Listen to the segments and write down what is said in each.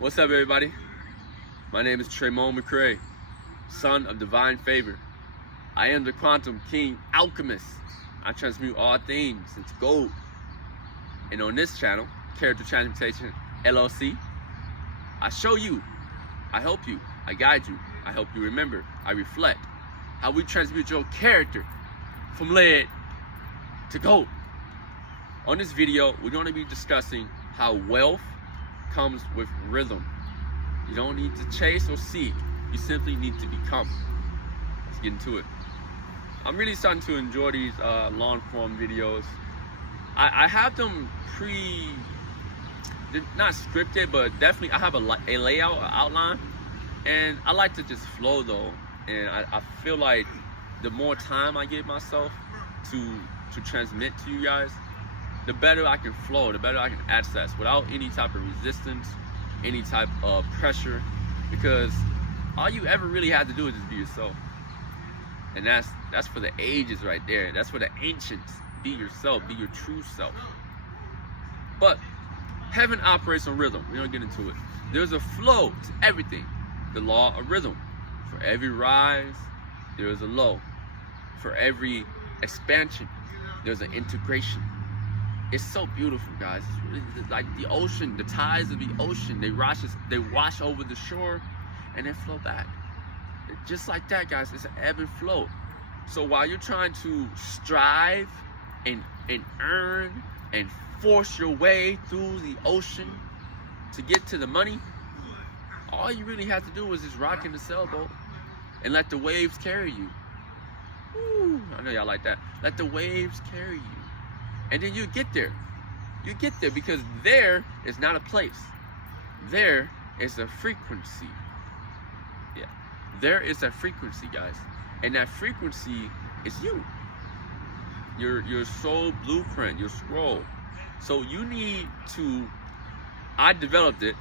What's up, everybody? My name is Tremont McCray, son of divine favor. I am the Quantum King Alchemist. I transmute all things into gold. And on this channel, Character Transmutation LLC, I show you, I help you, I guide you, I help you remember, I reflect how we transmute your character from lead to gold. On this video, we're going to be discussing how wealth comes with rhythm. You don't need to chase or seek, you simply need to become. Let's get into it. I'm really starting to enjoy these long form videos. I have them they're not scripted, but definitely I have a layout, an outline, and I like to just flow though. And I feel like the more time I give myself to transmit to you guys, the better I can flow, the better I can access without any type of resistance, any type of pressure, because all you ever really have to do is just be yourself. And that's for the ages right there. That's for the ancients. Be yourself, be your true self. But heaven operates on rhythm. We don't get into it. There's a flow to everything. The law of rhythm. For every rise, there is a low. For every expansion, there's an integration. It's so beautiful, guys. It's like the ocean, the tides of the ocean. They wash over the shore and then flow back. Just like that, guys. It's an ebb and flow. So while you're trying to strive and earn and force your way through the ocean to get to the money, all you really have to do is just rock in the sailboat and let the waves carry you. Woo, I know y'all like that. Let the waves carry you. And then you get there. You get there because there is not a place. There is a frequency. Yeah. There is a frequency, guys. And that frequency is you. Your soul blueprint, your scroll. So you need to, I developed it,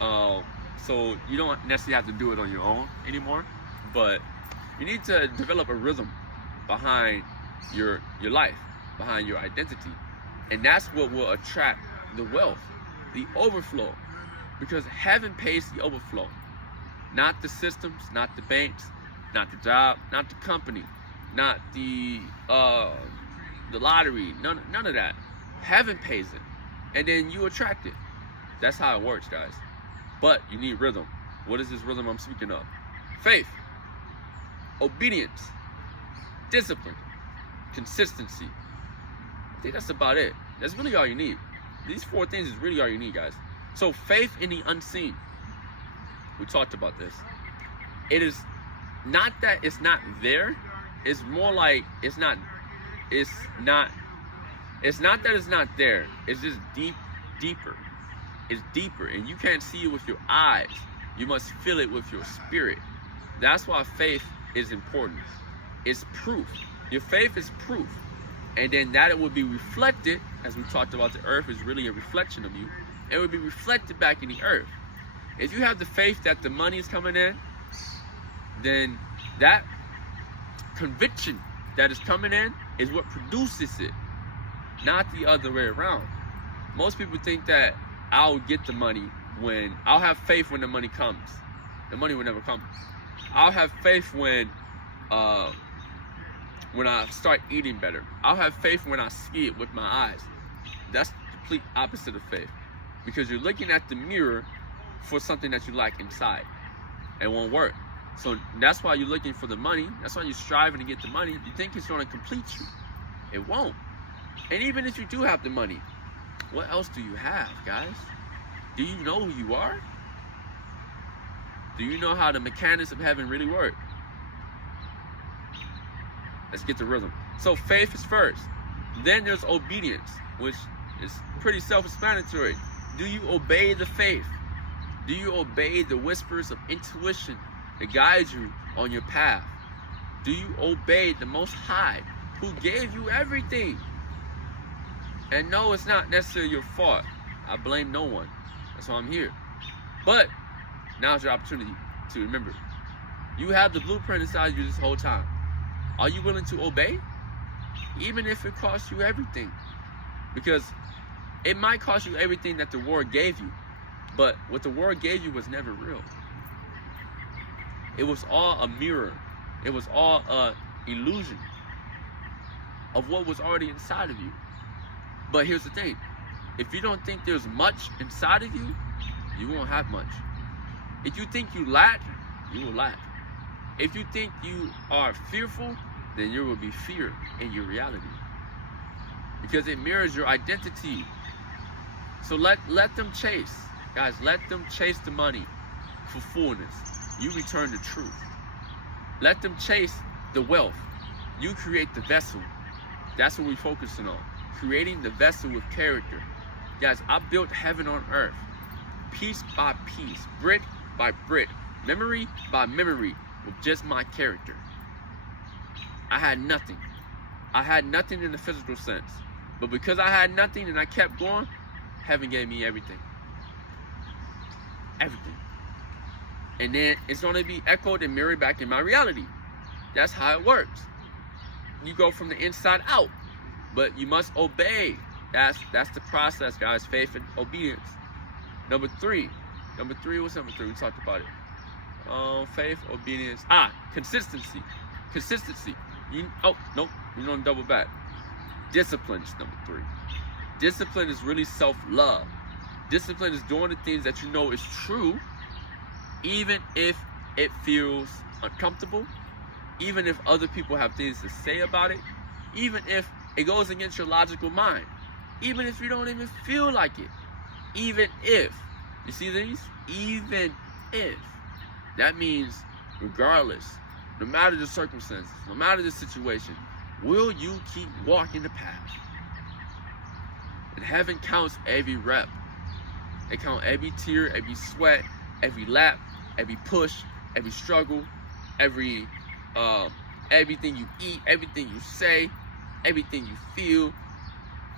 so you don't necessarily have to do it on your own anymore, but you need to develop a rhythm behind your life, behind your identity. And that's what will attract the wealth, the overflow, because heaven pays the overflow. Not the systems, not the banks, not the job, not the company, not the lottery, none of that. Heaven pays it, and then you attract it. That's how it works, guys. But you need rhythm. What is this rhythm I'm speaking of? Faith, obedience, discipline, consistency. I think that's about it. That's really all you need. These 4 things is really all you need, guys. So faith in the unseen. We talked about this. It is not that it's not there. It's more like it's not that it's not there. It's just deeper. It's deeper, and you can't see it with your eyes. You must feel it with your spirit. That's why faith is important. It's proof. Your faith is proof. And then that it will be reflected, as we talked about, the earth is really a reflection of you. It will be reflected back in the earth. If you have the faith that the money is coming in, then that conviction that is coming in is what produces it, not the other way around. Most people think that I'll get the money when, I'll have faith when the money comes. The money will never come. I'll have faith when I start eating better. I'll have faith when I see it with my eyes. That's the complete opposite of faith, because you're looking at the mirror for something that you lack inside. It won't work. So that's why you're looking for the money. That's why you're striving to get the money. You think it's going to complete you. It won't. And even if you do have the money, what else do you have, guys? Do you know who you are? Do you know how the mechanics of heaven really work? Let's get the rhythm. So faith is first. Then there's obedience, which is pretty self-explanatory. Do you obey the faith? Do you obey the whispers of intuition that guide you on your path? Do you obey the Most High, who gave you everything? And no, it's not necessarily your fault. I blame no one. That's why I'm here. But now's your opportunity to remember. You have the blueprint inside you this whole time. Are you willing to obey? Even if it costs you everything. Because it might cost you everything that the world gave you. But what the world gave you was never real. It was all a mirror. It was all a illusion of what was already inside of you. But here's the thing. If you don't think there's much inside of you, you won't have much. If you think you lack, you will lack. If you think you are fearful, then there will be fear in your reality. Because it mirrors your identity. So let them chase. Guys, let them chase the money for fullness. You return the truth. Let them chase the wealth. You create the vessel. That's what we're focusing on. Creating the vessel with character. Guys, I built heaven on earth. Piece by piece. Brick by brick. Memory by memory. With just my character. I had nothing. I had nothing in the physical sense. But because I had nothing and I kept going, heaven gave me everything. Everything. And then it's going to be echoed and mirrored back in my reality. That's how it works. You go from the inside out. But you must obey. That's the process, guys. Faith and obedience. Number three. What's number three? We talked about it. Faith, obedience. Consistency. Consistency. You're going to double back. Discipline is number three. Discipline is really self-love. Discipline is doing the things that you know is true, even if it feels uncomfortable, even if other people have things to say about it, even if it goes against your logical mind, even if you don't even feel like it, even if. You see these? Even if. That means regardless, no matter the circumstances, no matter the situation, will you keep walking the path? And heaven counts every rep. They count every tear, every sweat, every lap, every push, every struggle, everything you eat, everything you say, everything you feel,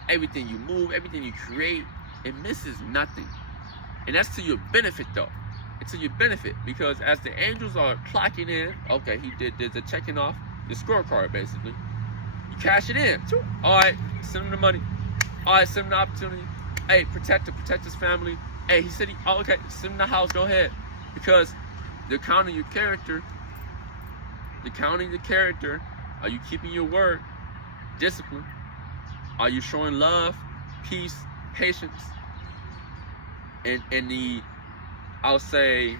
everything you move, everything you create. It misses nothing. And that's to your benefit, though. It's to your benefit, because as the angels are clocking in, okay, he did the checking off the scorecard, basically. You cash it in. All right, send him the money. All right, send him the opportunity. Hey, protect his family. Hey, he said, okay, send him the house, go ahead. Because they're counting your character. They're counting the character. Are you keeping your word? Discipline. Are you showing love, peace, patience? And I'll say,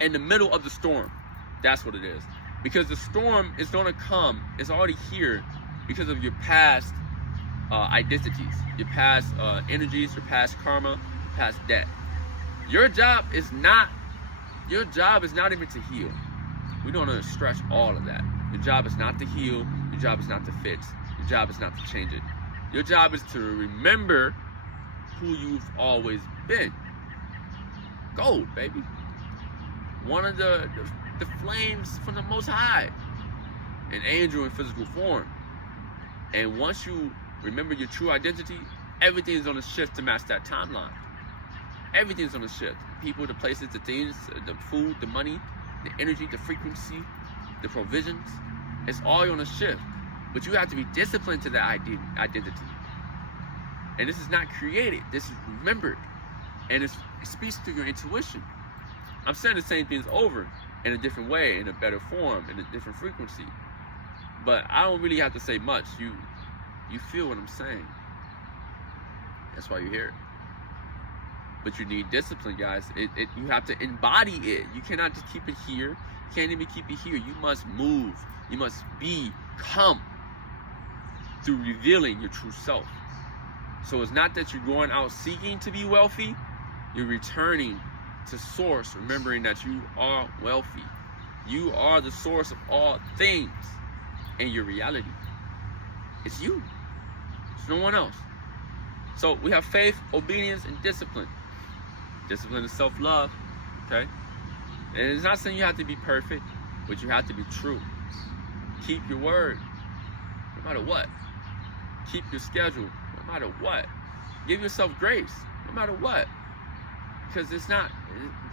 in the middle of the storm. That's what it is. Because the storm is going to come. It's already here because of your past identities, your past energies, your past karma, your past debt. Your job is not even to heal. We don't want to stress all of that. Your job is not to heal. Your job is not to fix. Your job is not to change it. Your job is to remember who you've always been. Gold, baby. One of the flames from the Most High. An angel in physical form. And once you remember your true identity, everything's on a shift to match that timeline. Everything's on a shift. People, the places, the things, the food, the money, the energy, the frequency, the provisions. It's all on a shift. But you have to be disciplined to that identity. And this is not created. This is remembered. And it speaks through your intuition. I'm saying the same things over in a different way, in a better form, in a different frequency. But I don't really have to say much. You feel what I'm saying. That's why you're here. But you need discipline, guys. You have to embody it. You cannot just keep it here. You can't even keep it here. You must move. You must become through revealing your true self. So it's not that you're going out seeking to be wealthy. You're returning to source, remembering that you are wealthy. You are the source of all things in your reality. It's you. It's no one else. So we have faith, obedience, and discipline. Discipline is self-love, okay? And it's not saying you have to be perfect, but you have to be true. Keep your word, no matter what. Keep your schedule, no matter what. Give yourself grace, no matter what. Because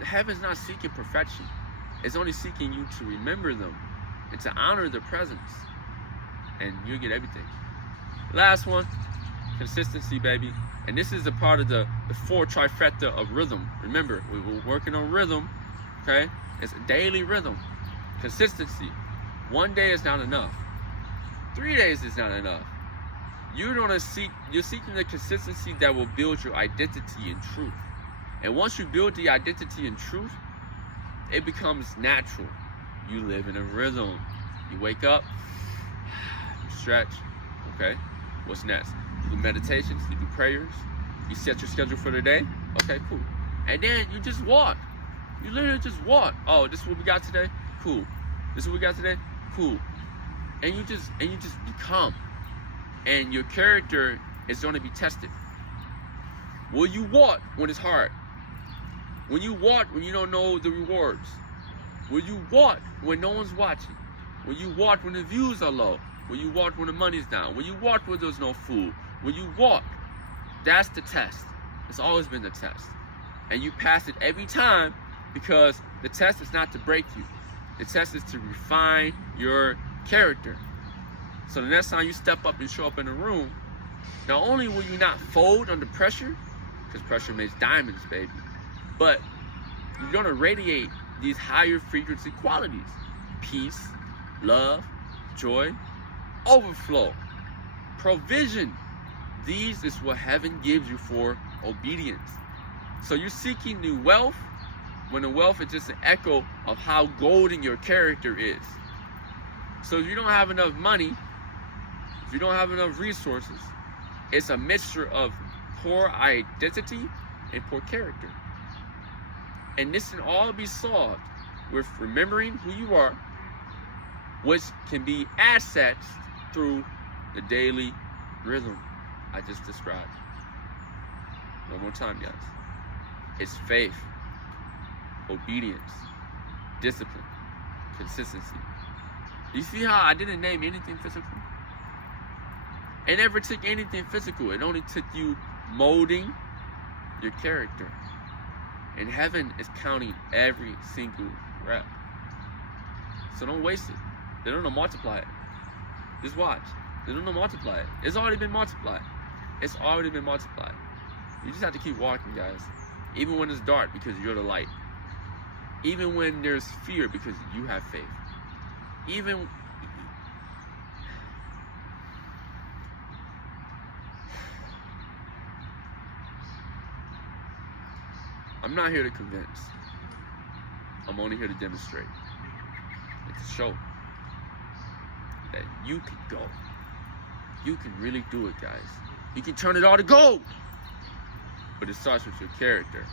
heaven's not seeking perfection. It's only seeking you to remember them and to honor their presence. And you'll get everything. Last one, consistency, baby. And this is a part of the four trifecta of rhythm. Remember, we're working on rhythm, okay? It's a daily rhythm. Consistency. 1 day is not enough. 3 days is not enough. You're seeking the consistency that will build your identity in truth. And once you build the identity in truth, it becomes natural. You live in a rhythm. You wake up, you stretch, okay? What's next? You do meditations, you do prayers, you set your schedule for the day, okay, cool. And then you just walk. You literally just walk. Oh, this is what we got today? Cool. This is what we got today? Cool. And you just become. And your character is going to be tested. Will you walk when it's hard? Will you walk when you don't know the rewards? Will you walk when no one's watching? Will you walk when the views are low? Will you walk when the money's down? Will you walk when there's no food? Will you walk? That's the test. It's always been the test. And you pass it every time because the test is not to break you. The test is to refine your character. So the next time you step up and show up in a room, not only will you not fold under pressure, because pressure makes diamonds, baby, but you're going to radiate these higher frequency qualities. Peace, love, joy, overflow, provision. These is what heaven gives you for obedience. So you're seeking new wealth when the wealth is just an echo of how golden your character is. So if you don't have enough money, if you don't have enough resources, it's a mixture of poor identity and poor character. And this can all be solved with remembering who you are, which can be assets through the daily rhythm I just described. One more time, guys. It's faith, obedience, discipline, consistency. You see how I didn't name anything physical? It never took anything physical. It only took you molding your character. And heaven is counting every single rep. So don't waste it. They don't know multiply it. Just watch. They don't know multiply it. It's already been multiplied. It's already been multiplied. You just have to keep walking, guys. Even when it's dark, because you're the light. Even when there's fear, because you have faith. Even I'm not here to convince. I'm only here to demonstrate. It's a show that you can go. You can really do it, guys. You can turn it all to gold. But it starts with your character.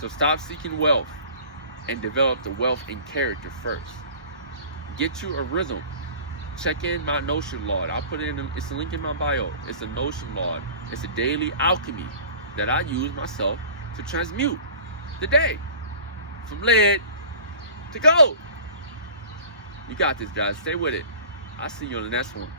So stop seeking wealth and develop the wealth in character first. Get you a rhythm. Check in my Notion log. I'll put it in, it's a link in my bio. It's a Notion log. It's a daily alchemy that I use myself to transmute the day from lead to gold. You got this, guys. Stay with it. I'll see you on the next one.